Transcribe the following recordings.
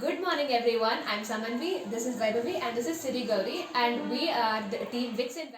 Good morning, everyone. I'm Samanvi. This is Vaibhavi, and this is Siri Gauri, and we are the team Vixen.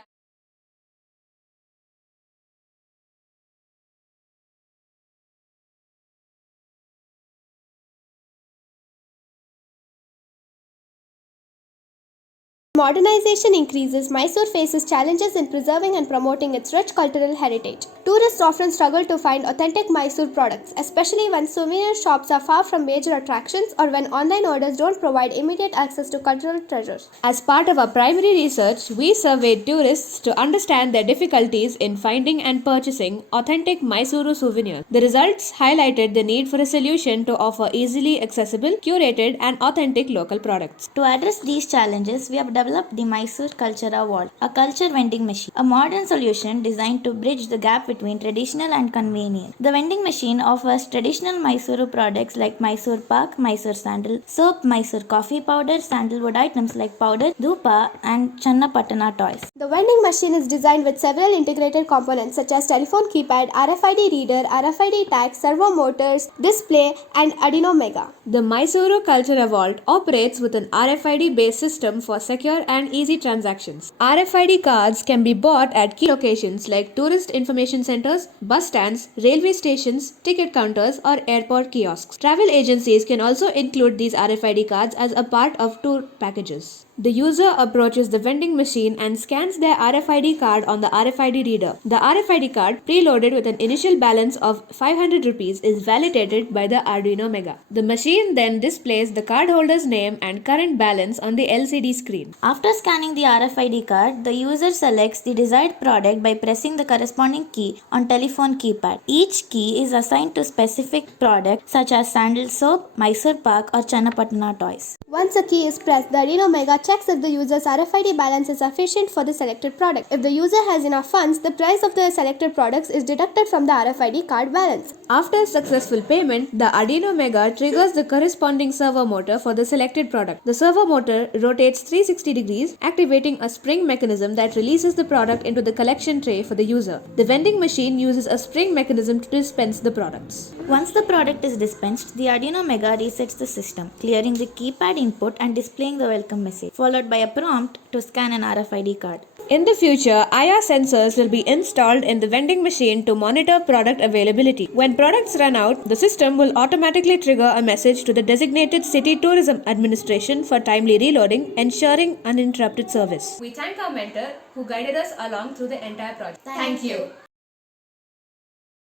Modernization increases, Mysore faces challenges in preserving and promoting its rich cultural heritage. Tourists often struggle to find authentic Mysore products, especially when souvenir shops are far from major attractions or when online orders don't provide immediate access to cultural treasures. As part of our primary research, we surveyed tourists to understand their difficulties in finding and purchasing authentic Mysuru souvenirs. The results highlighted the need for a solution to offer easily accessible, curated, and authentic local products. To address these challenges, we have developed the Mysuru CulturalVault, a culture vending machine, a modern solution designed to bridge the gap between traditional and convenient. The vending machine offers traditional Mysuru products like Mysore Pak, Mysore Sandal, soap, Mysore coffee powder, sandalwood items like powder, dhupa, and Channa Patana toys. The vending machine is designed with several integrated components such as telephone keypad, RFID reader, RFID tag, servo motors, display, and Arduino Mega. The Mysuru Cultural Vault operates with an RFID based system for secure and easy transactions. RFID cards can be bought at key locations like tourist information centers, bus stands, railway stations, ticket counters, or airport kiosks. Travel agencies can also include these RFID cards as a part of tour packages. The user approaches the vending machine and scans their RFID card on the RFID reader. The RFID card, preloaded with an initial balance of 500 rupees, is validated by the Arduino Mega. The machine then displays the cardholder's name and current balance on the LCD screen. After scanning the RFID card, the user selects the desired product by pressing the corresponding key on telephone keypad. Each key is assigned to specific product such as sandal soap, Mysore Pak, or Channapatna toys. Once a key is pressed, the Arduino Mega checks if the user's RFID balance is sufficient for the selected product. If the user has enough funds, the price of the selected products is deducted from the RFID card balance. After successful payment, the Arduino Mega triggers the corresponding servo motor for the selected product. The servo motor rotates 360 degrees, activating a spring mechanism that releases the product into the collection tray for the user. The vending machine uses a spring mechanism to dispense the products. Once the product is dispensed, the Arduino Mega resets the system, clearing the keypad input and displaying the welcome message, followed by a prompt to scan an RFID card. In the future, IR sensors will be installed in the vending machine to monitor product availability. When products run out, the system will automatically trigger a message to the designated City Tourism Administration for timely reloading, ensuring uninterrupted service. We thank our mentor who guided us along through the entire project. Thank you.